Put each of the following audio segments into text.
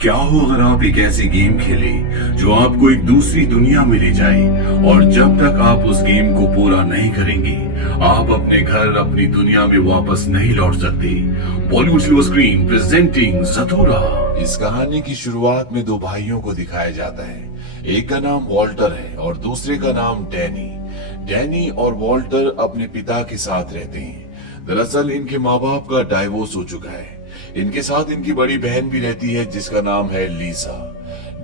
क्या हो अगर आप एक ऐसी गेम खेले जो आपको एक दूसरी दुनिया में ले जाए और जब तक आप उस गेम को पूरा नहीं करेंगे आप अपने घर अपनी दुनिया में वापस नहीं लौट सकते। Bollywood silver screen presenting Zathura. इस कहानी की शुरुआत में दो भाइयों को दिखाया जाता है। एक का नाम वॉल्टर है और दूसरे का नाम डैनी। डैनी और वॉल्टर अपने पिता के साथ रहते हैं। दरअसल इनके माँ बाप का डाइवोर्स हो चुका है। इनके साथ इनकी बड़ी बहन भी रहती है जिसका नाम है लीसा।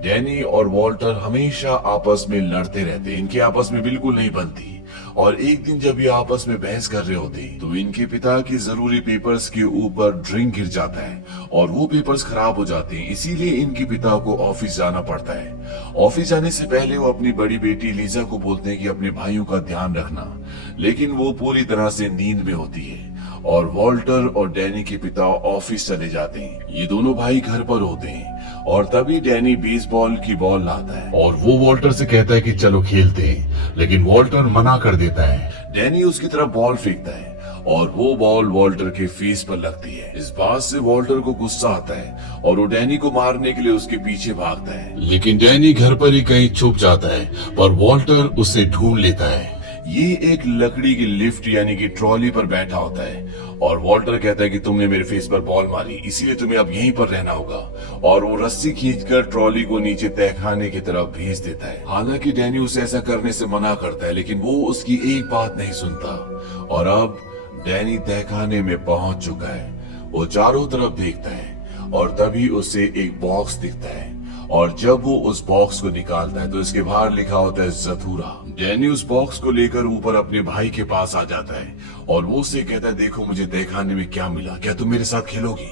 डैनी और वॉल्टर हमेशा आपस में लड़ते रहते, इनके आपस में बिल्कुल नहीं बनती। और एक दिन जब ये आपस में बहस कर रहे होते तो इनके पिता की जरूरी पेपर्स के ऊपर ड्रिंक गिर जाता है और वो पेपर्स खराब हो जाते हैं, इसीलिए इनके पिता को ऑफिस जाना पड़ता है। ऑफिस जाने से पहले वो अपनी बड़ी बेटी लीजा को बोलते हैं कि अपने भाइयों का ध्यान रखना, लेकिन वो पूरी तरह से नींद में होती है और वॉल्टर और डैनी के पिता ऑफिस चले जाते हैं। ये दोनों भाई घर पर होते हैं और तभी डैनी बेसबॉल की बॉल लाता है और वो वॉल्टर से कहता है कि चलो खेलते हैं, लेकिन वॉल्टर मना कर देता है। डैनी उसकी तरफ बॉल फेंकता है और वो बॉल वॉल्टर के फेस पर लगती है। इस बात से वॉल्टर को गुस्सा आता है और वो डैनी को मारने के लिए उसके पीछे भागता है, लेकिन डैनी घर पर ही कहीं छुप जाता है पर वॉल्टर उसे ढूंढ लेता है। ये एक लकड़ी की लिफ्ट यानी कि ट्रॉली पर बैठा होता है और वॉल्टर कहता है कि तुमने मेरे फेस पर बॉल मारी, इसीलिए तुम्हें अब यहीं पर रहना होगा। और वो रस्सी खींचकर ट्रॉली को नीचे तहखाने की तरफ भेज देता है। हालांकि डैनी उसे ऐसा करने से मना करता है, लेकिन वो उसकी एक बात नहीं सुनता। और अब डैनी तहखाने में पहुंच चुका है। वो चारों तरफ देखता है और तभी उसे एक बॉक्स दिखता है और जब वो उस बॉक्स को निकालता है तो इसके बाहर लिखा होता है ज़थूरा। डैनी उस बॉक्स को लेकर ऊपर अपने भाई के पास आ जाता है और वो उससे कहता है, देखो मुझे तहखाने में क्या मिला, क्या तुम मेरे साथ खेलोगी?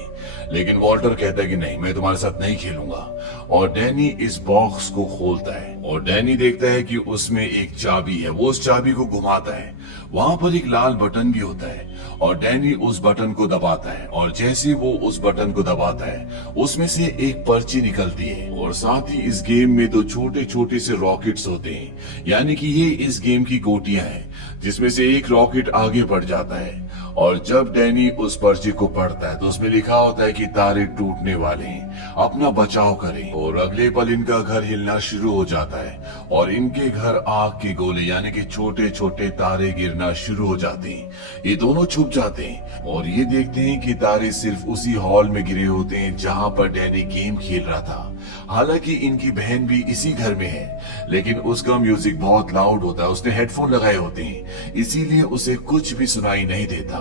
लेकिन वॉल्टर कहता है कि नहीं, मैं तुम्हारे साथ नहीं खेलूंगा। और डैनी इस बॉक्स को खोलता है और डैनी देखता है कि उसमें एक चाबी है। वो उस चाबी को घुमाता है, वहां पर एक लाल बटन भी होता है और डैनी उस बटन को दबाता है और जैसे वो उस बटन को दबाता है उसमें से एक पर्ची निकलती है और साथ ही इस गेम में दो छोटे छोटे से रॉकेट्स होते हैं, यानी कि ये इस गेम की गोटियां हैं जिसमें से एक रॉकेट आगे बढ़ जाता है। और जब डैनी उस पर्ची को पढ़ता है तो उसमें लिखा होता है कि तारे टूटने वाले हैं, अपना बचाव करें। और अगले पल इनका घर हिलना शुरू हो जाता है और इनके घर आग के गोले यानी कि छोटे छोटे तारे गिरना शुरू हो जाते हैं। ये दोनों छुप जाते हैं और ये देखते हैं कि तारे सिर्फ उसी हॉल में गिरे होते हैं जहां पर डैनी गेम खेल रहा था। हालांकि इनकी बहन भी इसी घर में है, लेकिन उसका म्यूजिक बहुत लाउड होता है, उसने हेडफोन लगाए होते हैं, इसीलिए उसे कुछ भी सुनाई नहीं देता।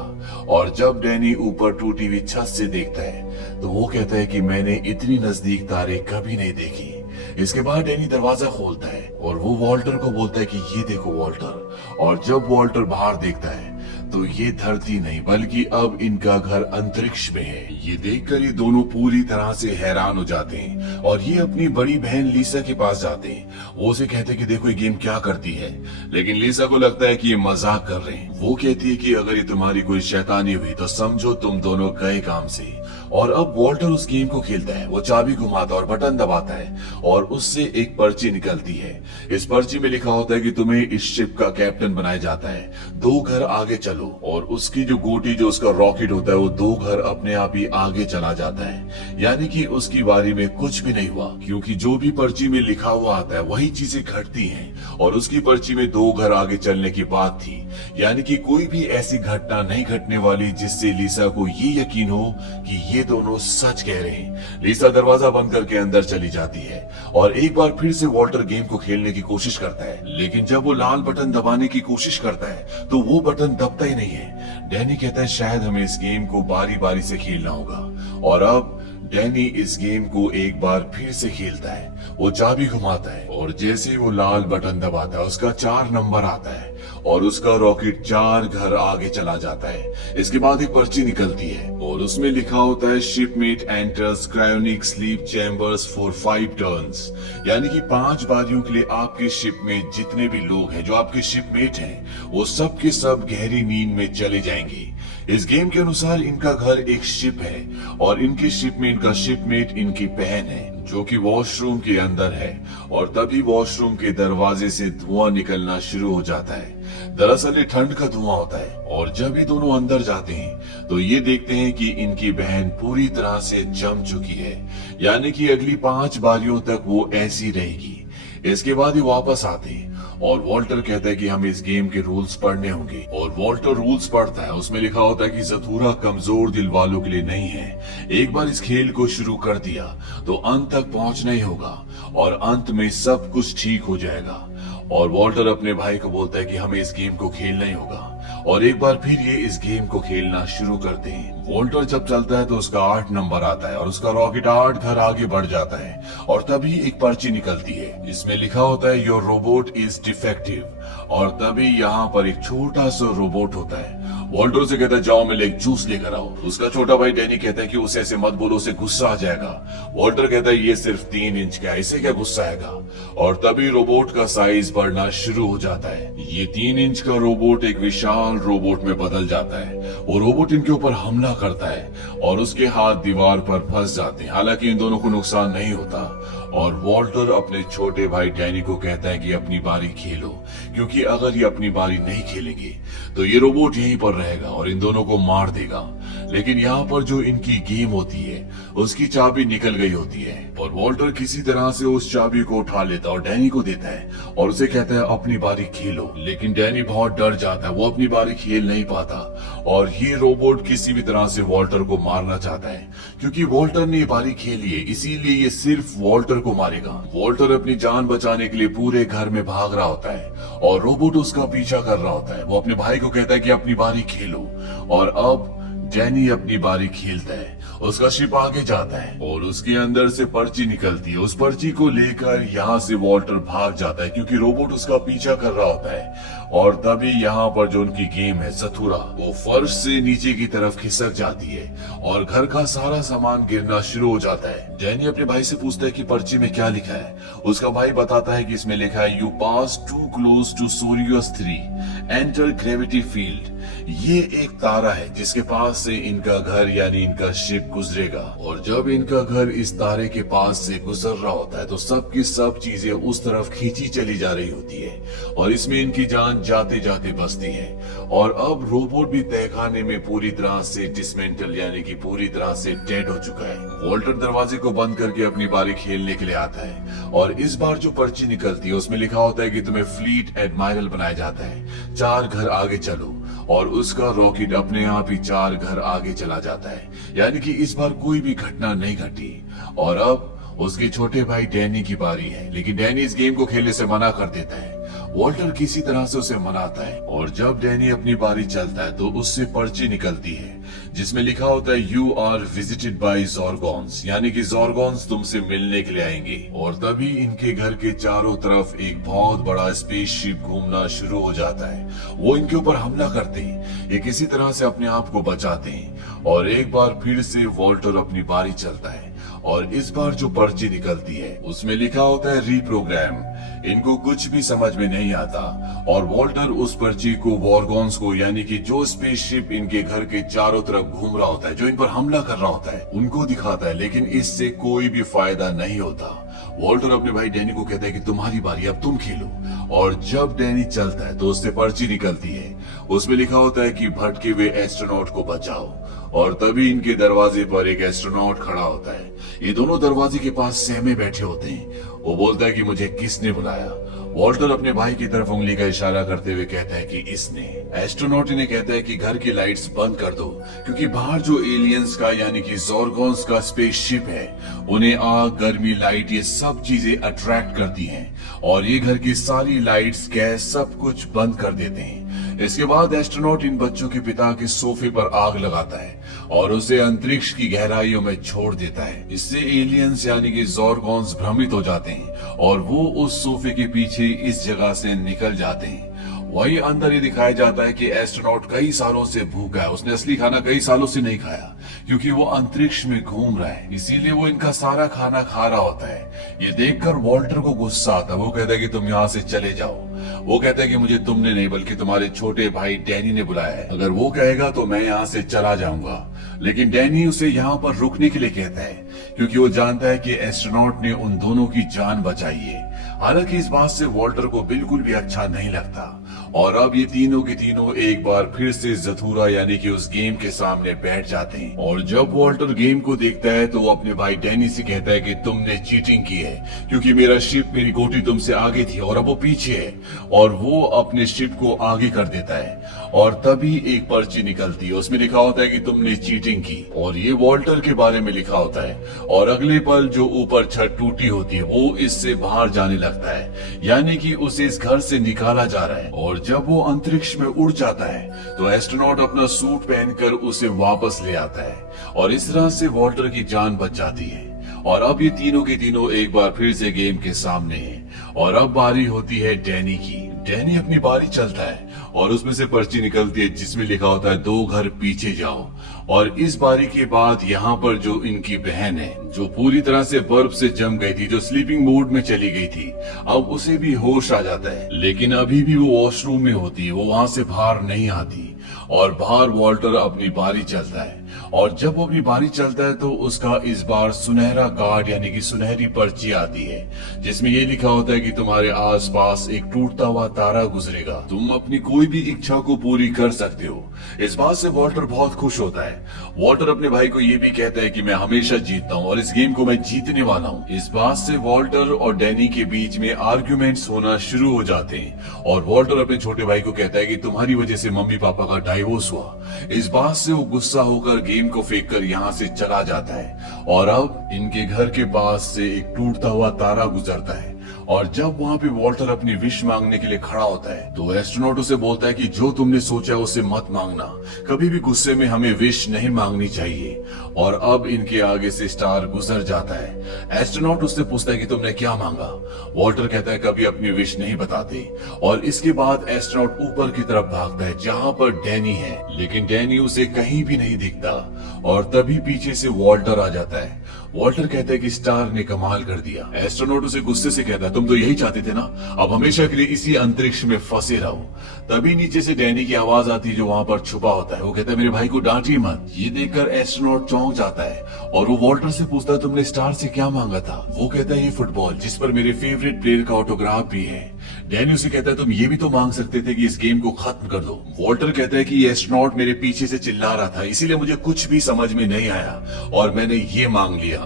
और जब डैनी ऊपर टूटी हुई छत से देखता है तो वो कहता है कि मैंने इतनी नजदीक तारे कभी नहीं देखी। इसके बाद डैनी दरवाजा खोलता है और वो वॉल्टर को बोलता है कि ये देखो वॉल्टर। और जब वॉल्टर बाहर देखता है तो ये धरती नहीं बल्कि अब इनका घर अंतरिक्ष में है। ये देखकर ये दोनों पूरी तरह से हैरान हो जाते हैं और ये अपनी बड़ी बहन लीसा के पास जाते हैं। वो उसे कहते हैं कि देखो ये गेम क्या करती है, लेकिन लीसा को लगता है कि ये मजाक कर रहे हैं। वो कहती है कि अगर ये तुम्हारी कोई शैतानी हुई तो समझो तुम दोनों गए काम से। और अब वॉल्टर उस गेम को खेलता है, वो चाबी घुमाता और बटन दबाता है और उससे एक पर्ची निकलती है। इस पर्ची में लिखा होता है कि तुम्हें इस शिप का कैप्टन बनाया जाता है, 2 घर आगे चलो। और उसकी जो गोटी जो उसका रॉकेट होता है वो 2 घर अपने आप ही आगे चला जाता है, यानी कि उसकी बारी में कुछ भी नहीं हुआ, क्योंकि जो भी पर्ची में लिखा हुआ आता है वही चीजें घटती हैं। और उसकी पर्ची में 2 घर आगे चलने की बात थी, यानी कि कोई भी ऐसी घटना नहीं घटने वाली जिससे लीसा को ये यकीन हो कि ये दोनों सच कह रहे हैं। लीसा दरवाजा बंद करके अंदर चली जाती है और एक बार फिर से वॉल्टर गेम को खेलने की कोशिश करता है, लेकिन जब वो लाल बटन दबाने की कोशिश करता है तो वो बटन दबता ही नहीं है। डैनी कहता है शायद हमें इस गेम को बारी बारी से खेलना होगा। और अब डैनी इस गेम को एक बार फिर से खेलता है। वो चाबी घुमाता है और जैसे ही वो लाल बटन दबाता है उसका 4 नंबर आता है और उसका रॉकेट 4 घर आगे चला जाता है। इसके बाद एक पर्ची निकलती है और उसमें लिखा होता है shipmate enters cryonic sleep chambers for 5 turns, यानी कि 5 बारियों के लिए आपके शिप में जितने भी लोग हैं जो आपके शिपमेट हैं वो सब के सब गहरी नींद में चले जाएंगे। इस गेम के अनुसार इनका घर एक शिप है और इनके शिप में इनका शिपमेट इनकी बहन है जो कि वॉशरूम के अंदर है। और तभी वॉशरूम के दरवाजे से धुआं निकलना शुरू हो जाता है। दरअसल ये ठंड का धुआं होता है और जब ये दोनों अंदर जाते हैं तो ये देखते हैं कि इनकी बहन पूरी तरह से जम चुकी है, यानी कि अगली 5 बारियों तक वो ऐसी रहेगी। इसके बाद ये वापस आते हैं और वॉल्टर कहता है कि हमें इस गेम के रूल्स पढ़ने होंगे और वॉल्टर रूल्स पढ़ता है। उसमें लिखा होता है कि ज़थूरा कमजोर दिल वालों के लिए नहीं है। एक बार इस खेल को शुरू कर दिया तो अंत तक पहुंचना ही होगा और अंत में सब कुछ ठीक हो जाएगा। और वॉल्टर अपने भाई को बोलता है कि हमें इस गेम को खेलना ही होगा और एक बार फिर ये इस गेम को खेलना शुरू करते हैं। वॉल्टर जब चलता है तो उसका 8 नंबर आता है और उसका रॉकेट 8 घर आगे बढ़ जाता है और तभी एक पर्ची निकलती है। इसमें लिखा होता है योर रोबोट इज डिफेक्टिव और तभी यहाँ पर एक छोटा सा रोबोट होता है। वॉल्टर से कहता है जाओ मेरे लिए एक जूस लेकर आओ। उसका छोटा भाई डैनी कहता है कि उसे ऐसे मत बोलो, उसे गुस्सा आ जाएगा। वॉल्टर कहता है ये सिर्फ 3 इंच का है, इसे क्या गुस्सा आएगा। और तभी रोबोट का साइज बढ़ना शुरू हो जाता है। ये 3 इंच का रोबोट एक विशाल रोबोट में बदल जाता है। वो रोबोट इनके ऊपर हमला करता है और उसके हाथ दीवार पर फंस जाते हैं। हालांकि इन दोनों को नुकसान नहीं होता और वॉल्टर अपने छोटे भाई डैनी को कहता है कि अपनी बारी खेलो, क्योंकि अगर ये अपनी बारी नहीं खेलेंगे तो ये रोबोट यहीं पर रहेगा और इन दोनों को मार देगा। लेकिन यहाँ पर जो इनकी गेम होती है उसकी चाबी निकल गई होती है और वॉल्टर किसी तरह से उस चाबी को उठा लेता है और डैनी को देता है और उसे कहता है अपनी बारी खेलो। लेकिन डैनी बहुत डर जाता है, वो अपनी बारी खेल नहीं पाता और ये रोबोट किसी भी तरह से वॉल्टर को मारना चाहता है। क्योंकि वॉल्टर ने बारी खेली है इसीलिए ये सिर्फ वॉल्टर को मारेगा। वॉल्टर अपनी जान बचाने के लिए पूरे घर में भाग रहा होता है और रोबोट उसका पीछा कर रहा होता है। वो अपने भाई को कहता है कि अपनी बारी खेलो और अब डैनी अपनी बारी खेलता है। उसका शिप आगे जाता है और उसके अंदर से पर्ची निकलती है। उस पर्ची को लेकर यहाँ से वॉल्टर भाग जाता है क्योंकि रोबोट उसका पीछा कर रहा होता है। और तभी यहाँ पर जो उनकी गेम है ज़थूरा, वो फर्श से नीचे की तरफ खिसक जाती है और घर का सारा सामान गिरना शुरू हो जाता है। डैनी अपने भाई से पूछता है कि पर्ची में क्या लिखा है। उसका भाई बताता है कि इसमें लिखा है you pass too close to Sirius 3 enter gravity field. ये एक तारा है जिसके पास से इनका घर यानी इनका शिप गुजरेगा और जब इनका घर इस तारे के पास से गुजर रहा होता है तो सब की सब चीजें उस तरफ खींची चली जा रही होती है और इसमें इनकी जान जाते जाते बचती है। और अब रोबोट भी तहखाने में पूरी तरह से डिसमेंटल यानी कि पूरी तरह से डेड हो चुका है। वॉल्टर दरवाजे को बंद करके अपनी बारी खेलने के लिए आता है और इस बार जो पर्ची निकलती है उसमें लिखा होता है कि तुम्हें फ्लीट एडमायरल बनाया जाता है, 4 घर आगे चलो। और उसका रॉकेट अपने आप ही 4 घर आगे चला जाता है, यानी कि इस बार कोई भी घटना नहीं घटी। और अब उसके छोटे भाई डैनी की बारी है, लेकिन डैनी इस गेम को खेलने से मना कर देता है। वॉल्टर किसी तरह से उसे मनाता है और जब डैनी अपनी बारी चलता है तो उससे पर्ची निकलती है जिसमें लिखा होता है यू आर विजिटेड बाय ज़ोर्गॉन्स, यानी कि ज़ोर्गॉन्स तुमसे मिलने के लिए आएंगे। और तभी इनके घर के चारों तरफ एक बहुत बड़ा स्पेसशिप घूमना शुरू हो जाता है। वो इनके ऊपर हमला करते हैं, ये किसी तरह से अपने आप को बचाते हैं और एक बार फिर से वॉल्टर अपनी बारी चलता है और इस बार जो पर्ची निकलती है उसमें लिखा होता है रीप्रोग्राम। इनको कुछ भी समझ में नहीं आता और वॉल्टर उस पर्ची को वॉर्गॉन्स को यानी कि जो स्पेसशिप इनके घर के चारों तरफ घूम रहा होता है, जो इन पर हमला कर रहा होता है, उनको दिखाता है। लेकिन इससे कोई भी फायदा नहीं होता। वॉल्टर अपने भाई डैनी को कहता है कि तुम्हारी बारी, अब तुम खेलो। और जब डैनी चलता है तो उससे पर्ची निकलती है, उसमें लिखा होता है कि भटके हुए एस्ट्रोनॉट को बचाओ। और तभी इनके दरवाजे पर एक एस्ट्रोनॉट खड़ा होता है। ये दोनों दरवाजे के पास सहमे बैठे होते हैं। वो बोलता है कि मुझे किसने बुलाया। वॉल्टर अपने भाई की तरफ उंगली का इशारा करते हुए कहता है कि इसने। एस्ट्रोनॉट इन्हें कहता है कि घर की लाइट्स बंद कर दो, क्योंकि बाहर जो एलियंस का यानी कि ज़ोर्गॉन्स का स्पेसशिप है, उन्हें आग, गर्मी, लाइट ये सब चीजें अट्रैक्ट करती हैं और ये घर की सारी लाइट्स, गैस सब कुछ बंद कर देते हैं। इसके बाद एस्ट्रोनॉट इन बच्चों के पिता के सोफे पर आग लगाता है और उसे अंतरिक्ष की गहराइयों में छोड़ देता है। इससे एलियंस यानी कि ज़ोर्गॉन्स भ्रमित हो जाते हैं और वो उस सोफे के पीछे इस जगह से निकल जाते हैं। वही अंदर ये दिखाया जाता है कि एस्ट्रोनॉट कई सालों से भूखा है। उसने असली खाना कई सालों से नहीं खाया क्योंकि वो अंतरिक्ष में घूम रहा है, इसीलिए वो इनका सारा खाना खा रहा होता है। ये देखकर वॉल्टर को गुस्सा आता है। वो कहता है कि तुम यहाँ से चले जाओ। वो कहता है कि मुझे तुमने नहीं बल्कि तुम्हारे छोटे भाई डैनी ने बुलाया है। अगर वो कहेगा तो मैं यहाँ से चला जाऊंगा। लेकिन डैनी उसे यहाँ पर रुकने के लिए कहता है क्योंकि वो जानता है कि एस्ट्रोनॉट ने उन दोनों की जान बचाई है। हालांकि इस बात से वॉल्टर को बिल्कुल भी अच्छा नहीं लगता। और अब ये तीनों के तीनों एक बार फिर से जथूरा यानी कि उस गेम के सामने बैठ जाते हैं। और जब वॉल्टर गेम को देखता है तो वो अपने भाई डैनी से कहता है कि तुमने चीटिंग की है, क्योंकि मेरा शिप, मेरी गोटी तुमसे आगे थी और अब वो पीछे है। और वो अपने शिप को आगे कर देता है और तभी एक पर्ची निकलती है, उसमें लिखा होता है कि तुमने चीटिंग की, और ये वॉल्टर के बारे में लिखा होता है। और अगले पल जो ऊपर छत टूटी होती है वो इससे बाहर जाने लगता है, यानी कि उसे इस घर से निकाला जा रहा है। और जब वो अंतरिक्ष में उड़ जाता है तो एस्ट्रोनॉट अपना सूट पहनकर उसे वापस ले आता है और इस तरह से वॉल्टर की जान बच जाती है। और अब ये तीनों के तीनों एक बार फिर से गेम के सामने हैं और अब बारी होती है डैनी की। डैनी अपनी बारी चलता है और उसमें से पर्ची निकलती है जिसमें लिखा होता है 2 घर पीछे जाओ। और इस बारी के बाद यहाँ पर जो इनकी बहन है, जो पूरी तरह से बर्फ से जम गई थी, जो स्लीपिंग मोड में चली गई थी, अब उसे भी होश आ जाता है, लेकिन अभी भी वो वॉशरूम में होती है, वो वहां से बाहर नहीं आती। और बाहर वॉल्टर अपनी बारी चलता है और जब वो अपनी बारी चलता है तो उसका इस बार सुनहरा कार्ड यानी कि सुनहरी पर्ची आती है जिसमें ये लिखा होता है कि तुम्हारे आसपास एक टूटता हुआ तारा गुजरेगा, तुम अपनी कोई भी इच्छा को पूरी कर सकते हो। इस बात से वॉल्टर बहुत खुश होता है। वॉल्टर अपने भाई को ये भी कहता है कि मैं हमेशा जीतता हूँ और इस गेम को मैं जीतने वाला हूँ। इस बात से वॉल्टर और डैनी के बीच में आर्ग्यूमेंट्स होना शुरू हो जाते हैं और वॉल्टर अपने छोटे भाई को कहता है कि तुम्हारी वजह से मम्मी पापा का डाइवोर्स हुआ। इस बात से वो गुस्सा होकर गेम को फेंक कर यहाँ से चला जाता है और अब इनके घर के पास से एक टूटता हुआ तारा गुजरता है। और जब वहाँ पे वॉल्टर अपनी विश मांगने के लिए खड़ा होता है तो एस्ट्रोनॉट उसे बोलता है कि जो तुमने सोचा उसे मत मांगना, कभी भी गुस्से में हमें विश नहीं मांगनी चाहिए। और अब इनके आगे से स्टार गुजर जाता है। एस्ट्रोनॉट उससे पूछता है कि तुमने क्या मांगा। वॉल्टर कहता है कभी अपनी विश नहीं बताते। और इसके बाद एस्ट्रोनॉट ऊपर की तरफ भागता है जहाँ पर डैनी है, लेकिन डैनी उसे कहीं भी नहीं दिखता। और तभी पीछे से वॉल्टर आ जाता है। वॉल्टर कहता है कि स्टार ने कमाल कर दिया। एस्ट्रोनॉट उसे गुस्से से कहता है तुम तो यही चाहते थे ना, अब हमेशा के लिए इसी अंतरिक्ष में फंसे रहो। तभी नीचे से डैनी की आवाज आती है जो वहां पर छुपा होता है। वो कहता है मेरे भाई को डांटिए मत। ये देखकर एस्ट्रोनॉट चौंक जाता है और वो वॉल्टर से पूछता है तुमने स्टार से क्या मांगा था। वो कहता है ये फुटबॉल जिस पर मेरे फेवरेट प्लेयर का ऑटोग्राफ भी है। डैनी उसे कहता है तुम ये भी तो मांग सकते थे कि इस गेम को खत्म कर दो। वॉल्टर कहता है कि एस्ट्रोनॉट मेरे पीछे से चिल्ला रहा था, इसीलिए मुझे कुछ भी समझ में नहीं आया और मैंने ये मांग लिया।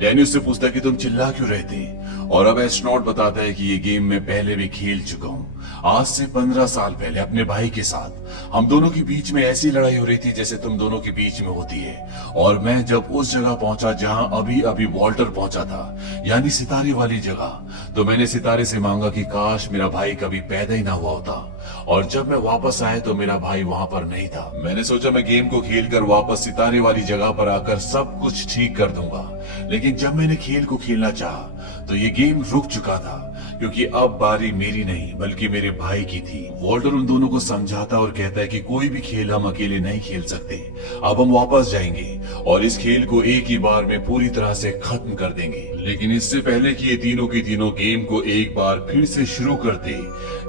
डैनी उससे पूछता है कि तुम चिल्ला क्यों रहे थे। और अब एस्ट्रोनॉट बताता है कि ये गेम मैं पहले भी खेल चुका हूँ, आज से 15 साल पहले अपने भाई के साथ। हम दोनों के बीच में ऐसी लड़ाई हो रही थी जैसे तुम दोनों के बीच में होती है। और मैं जब उस जगह पहुंचा जहां अभी अभी वॉल्टर पहुंचा था, यानी सितारे वाली जगह, तो मैंने सितारे से मांगा कि काश मेरा भाई कभी पैदा ही ना हुआ होता। और जब मैं वापस आया तो मेरा भाई वहां पर नहीं था। मैंने सोचा मैं गेम को खेलकर वापस सितारे वाली जगह पर आकर सब कुछ ठीक कर दूंगा, लेकिन जब मैंने खेल को खेलना चाहा तो ये गेम रुक चुका था, क्योंकि अब बारी मेरी नहीं बल्कि मेरे भाई की थी। वॉल्टर उन दोनों को समझाता और कहता है कि कोई भी खेल हम अकेले नहीं खेल सकते। अब हम वापस जाएंगे और इस खेल को एक ही बार में पूरी तरह से खत्म कर देंगे। लेकिन इससे पहले कि ये तीनों के तीनों गेम को एक बार फिर से शुरू करते,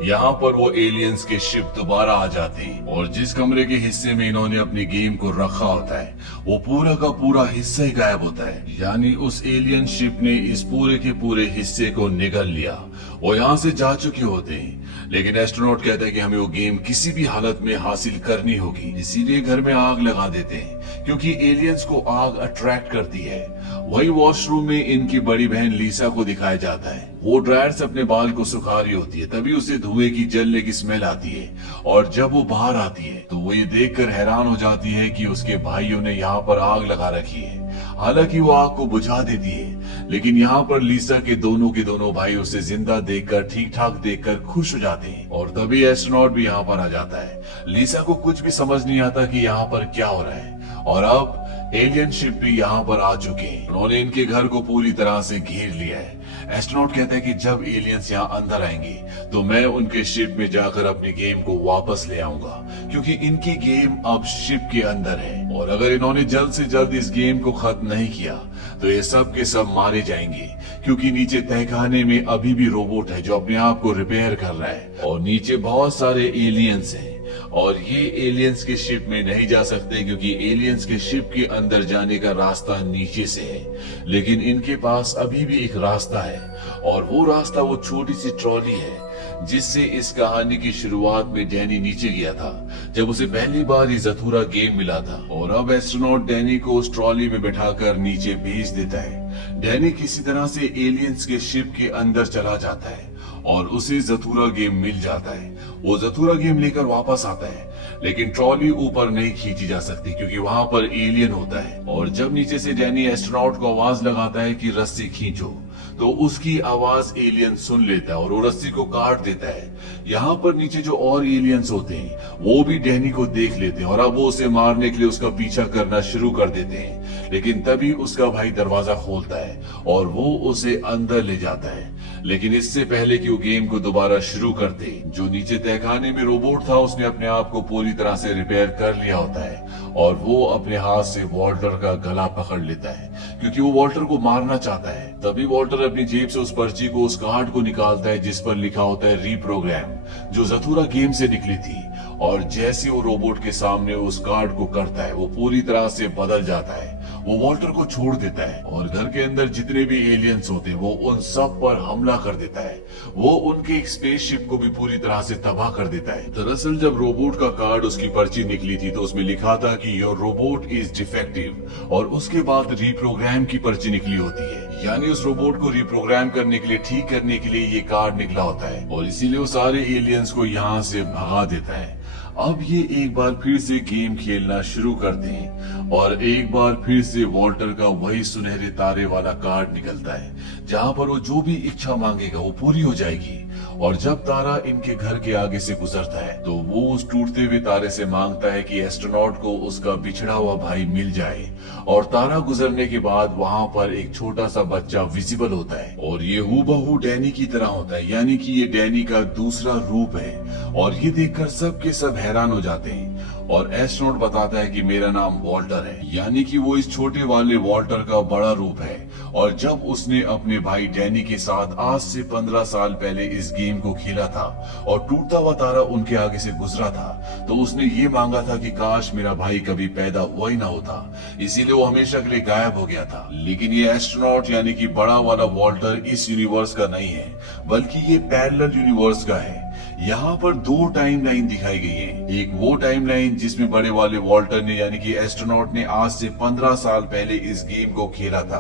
यहाँ पर वो एलियंस के शिप दोबारा आ जाते और जिस कमरे के हिस्से में इन्होंने अपनी गेम को रखा होता है वो पूरा का पूरा हिस्सा ही गायब होता है। यानी उस एलियन शिप ने इस पूरे के पूरे हिस्से को निगल लिया। वो यहाँ से जा चुके होते हैं, लेकिन एस्ट्रोनॉट कहता है कि हमें वो गेम किसी भी हालत में हासिल करनी होगी, इसीलिए घर में आग लगा देते हैं, क्योंकि एलियंस को आग अट्रैक्ट करती है। वही वॉशरूम में इनकी बड़ी बहन लीसा को दिखाया जाता है। वो ड्रायर से अपने बाल को सुखा रही होती है, तभी उसे धुएं की जलने की स्मेल आती है। और जब वो बाहर आती है तो वो ये देखकर हैरान हो जाती है कि उसके भाइयों ने यहाँ पर आग लगा रखी है। हालांकि वो आग को बुझा देती है, लेकिन यहाँ पर लीसा के दोनों भाई उसे जिंदा देखकर, ठीक ठाक देखकर खुश हो जाते हैं। और तभी एस्ट्रोनॉट भी यहाँ पर आ जाता है। लीसा को कुछ भी समझ नहीं आता कि यहाँ पर क्या हो रहा है। और अब एलियन शिप भी यहाँ पर आ चुके हैं। उन्होंने इनके घर को पूरी तरह से घेर लिया है। एस्ट्रोनॉट कहता है कि जब एलियंस यहाँ अंदर आएंगे तो मैं उनके शिप में जाकर अपनी गेम को वापस ले आऊंगा, क्योंकि इनकी गेम अब शिप के अंदर है। और अगर इन्होंने जल्द से जल्द इस गेम को खत्म नहीं किया तो ये सब के सब मारे जाएंगे, क्योंकि नीचे तहखाने में अभी भी रोबोट है जो अपने आप को रिपेयर कर रहा है और नीचे बहुत सारे एलियंस हैं। और ये एलियंस के शिप में नहीं जा सकते क्योंकि एलियंस के शिप के अंदर जाने का रास्ता नीचे से है। लेकिन इनके पास अभी भी एक रास्ता है और वो रास्ता वो छोटी सी ट्रॉली है जिससे इस कहानी की शुरुआत में डैनी नीचे गया था जब उसे पहली बार ये जथूरा गेम मिला था। और अब एस्ट्रोनॉट डैनी को उस ट्रॉली में बैठाकर नीचे भेज देता है। डैनी किसी तरह से एलियंस के शिप के अंदर चला जाता है और उसे जथूरा गेम मिल जाता है। वो जथूरा गेम लेकर वापस आता है लेकिन ट्रॉली ऊपर नहीं खींची जा सकती क्योंकि वहां पर एलियन होता है। और जब नीचे से डैनी एस्ट्रोनॉट को आवाज लगाता है कि रस्सी खींचो तो उसकी आवाज एलियन सुन लेता है और वो रस्सी को काट देता है। यहाँ पर नीचे जो और एलियंस होते हैं वो भी डैनी को देख लेते हैं और अब वो उसे मारने के लिए उसका पीछा करना शुरू कर देते हैं। लेकिन तभी उसका भाई दरवाजा खोलता है और वो उसे अंदर ले जाता है। लेकिन इससे पहले कि वो गेम को दोबारा शुरू करते, जो नीचे तहखाने में रोबोट था उसने अपने आप को पूरी तरह से रिपेयर कर लिया होता है और वो अपने हाथ से वॉल्टर का गला पकड़ लेता है क्योंकि वो वॉल्टर को मारना चाहता है। तभी वॉल्टर अपनी जेब से उस पर्ची को, उस कार्ड को निकालता है जिस पर लिखा होता है रीप्रोग्राम, जो जथूरा गेम से निकली थी। और जैसे वो रोबोट के सामने उस कार्ड को करता है वो पूरी तरह से बदल जाता है। वो वॉल्टर को छोड़ देता है और घर के अंदर जितने भी एलियंस होते हैं वो उन सब पर हमला कर देता है। वो उनके एक स्पेसशिप को भी पूरी तरह से तबाह कर देता है। दरअसल जब रोबोट का कार्ड, उसकी पर्ची निकली थी तो उसमें लिखा था कि योर रोबोट इज डिफेक्टिव और उसके बाद रीप्रोग्राम की पर्ची निकली होती है, यानी उस रोबोट को रीप्रोग्राम करने के लिए, ठीक करने के लिए ये कार्ड निकला होता है और इसीलिए वो सारे एलियंस को यहाँ से भगा देता है। अब ये एक बार फिर से गेम खेलना शुरू करते हैं और एक बार फिर से वॉल्टर का वही सुनहरे तारे वाला कार्ड निकलता है जहां पर वो जो भी इच्छा मांगेगा वो पूरी हो जाएगी। और जब तारा इनके घर के आगे से गुजरता है तो वो उस टूटते हुए तारे से मांगता है कि एस्ट्रोनॉट को उसका बिछड़ा हुआ भाई मिल जाए। और तारा गुजरने के बाद वहां पर एक छोटा सा बच्चा विजिबल होता है और ये हूबहू डैनी की तरह होता है, यानी कि ये डैनी का दूसरा रूप है। और ये देखकर सब के सब हैरान हो जाते हैं और एस्ट्रोनॉट बताता है कि मेरा नाम वॉल्टर है, यानी कि वो इस छोटे वाले वॉल्टर का बड़ा रूप है। और जब उसने अपने भाई डैनी के साथ आज से 15 साल पहले इस गेम को खेला था और टूटता हुआ तारा उनके आगे से गुजरा था तो उसने ये मांगा था कि काश मेरा भाई कभी पैदा हुआ ही ना होता, इसीलिए वो हमेशा के लिए गायब हो गया था। लेकिन ये एस्ट्रोनॉट यानी कि बड़ा वाला वॉल्टर इस यूनिवर्स का नहीं है बल्कि ये पैरेलल यूनिवर्स का है। यहाँ पर दो टाइमलाइन दिखाई गई है, एक वो टाइमलाइन जिसमें बड़े वाले वॉल्टर ने यानी कि एस्ट्रोनॉट ने आज से 15 साल पहले इस गेम को खेला था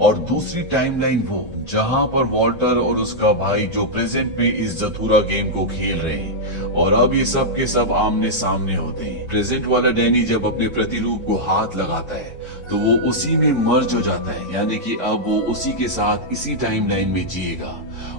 और दूसरी टाइमलाइन वो जहाँ पर वॉल्टर और उसका भाई जो प्रेजेंट में इस जथूरा गेम को खेल रहे हैं। और अब ये सब के सब आमने सामने होते हैं। प्रेजेंट वाला डैनी जब अपने प्रतिरूप को हाथ लगाता है तो वो उसी में मर्ज हो जाता है, यानी कि अब वो उसी के साथ इसी टाइमलाइन में जिएगा।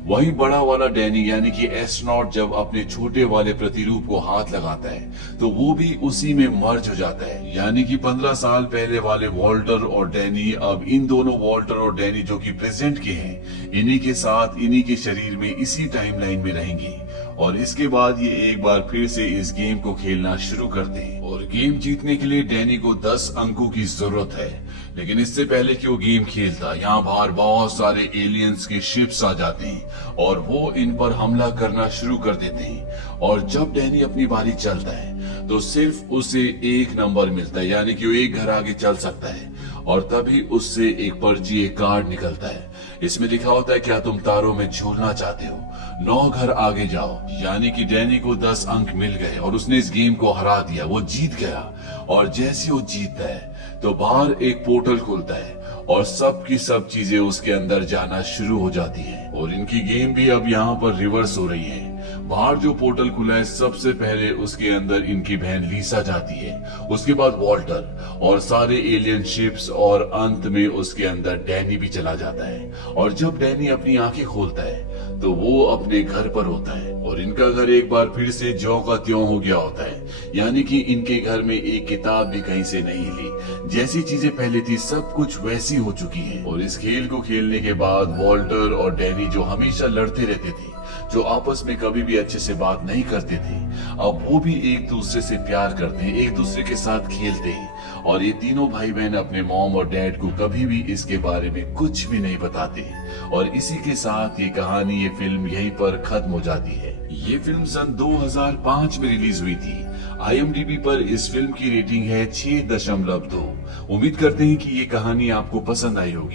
वही बड़ा वाला डैनी यानी कि एस्ट्रोनॉट जब अपने छोटे वाले प्रतिरूप को हाथ लगाता है तो वो भी उसी में मर्ज हो जाता है, यानी कि 15 साल पहले वाले वॉल्टर और डैनी अब इन दोनों वॉल्टर और डैनी जो कि प्रेजेंट के हैं इन्हीं के साथ इन्हीं के शरीर में इसी टाइमलाइन में रहेंगे। और इसके बाद ये एक बार फिर से इस गेम को खेलना शुरू करते हैं और गेम जीतने के लिए डैनी को 10 अंकों की जरूरत है। लेकिन इससे पहले कि वो गेम खेलता यहाँ बाहर बहुत सारे एलियंस के शिप्स आ जाते हैं और वो इन पर हमला करना शुरू कर देते हैं। और जब डैनी अपनी बारी चलता है तो सिर्फ उसे एक नंबर मिलता है, यानी कि वो एक घर आगे चल सकता है। और तभी उससे एक पर्ची, एक कार्ड निकलता है। इसमें लिखा होता है क्या तुम तारों में झूलना चाहते हो, 9 घर आगे जाओ। यानी कि डैनी को 10 अंक मिल गए और उसने इस गेम को हरा दिया, वो जीत गया। और जैसे वो जीतता है तो बाहर एक पोर्टल खुलता है और सब की सब चीजें उसके अंदर जाना शुरू हो जाती हैं। और इनकी गेम भी अब यहाँ पर रिवर्स हो रही है। बाहर जो पोर्टल खुला है सबसे पहले उसके अंदर इनकी बहन लीसा जाती है, उसके बाद वॉल्टर और सारे एलियन शिप्स और अंत में उसके अंदर डैनी भी चला जाता है। और जब डैनी अपनी आंखें खोलता है तो वो अपने घर पर होता है और इनका घर एक बार फिर से ज्यों का त्यों हो गया होता है, यानी कि इनके घर में एक किताब भी कहीं से नहीं हिली। जैसी चीजें पहले थी सब कुछ वैसी हो चुकी है। और इस खेल को खेलने के बाद वॉल्टर और डैनी जो हमेशा लड़ते रहते थे, जो आपस में कभी भी अच्छे से बात नहीं करते थे, अब वो भी एक दूसरे से प्यार करते हैं, एक दूसरे के साथ खेलते हैं। और ये तीनों भाई बहन अपने मॉम और डैड को कभी भी इसके बारे में कुछ भी नहीं बताते। और इसी के साथ ये कहानी, ये फिल्म यहीं पर खत्म हो जाती है। ये फिल्म सन 2005 में रिलीज हुई थी। IMDb पर इस फिल्म की रेटिंग है 6.2। उम्मीद करते हैं कि ये कहानी आपको पसंद आई होगी।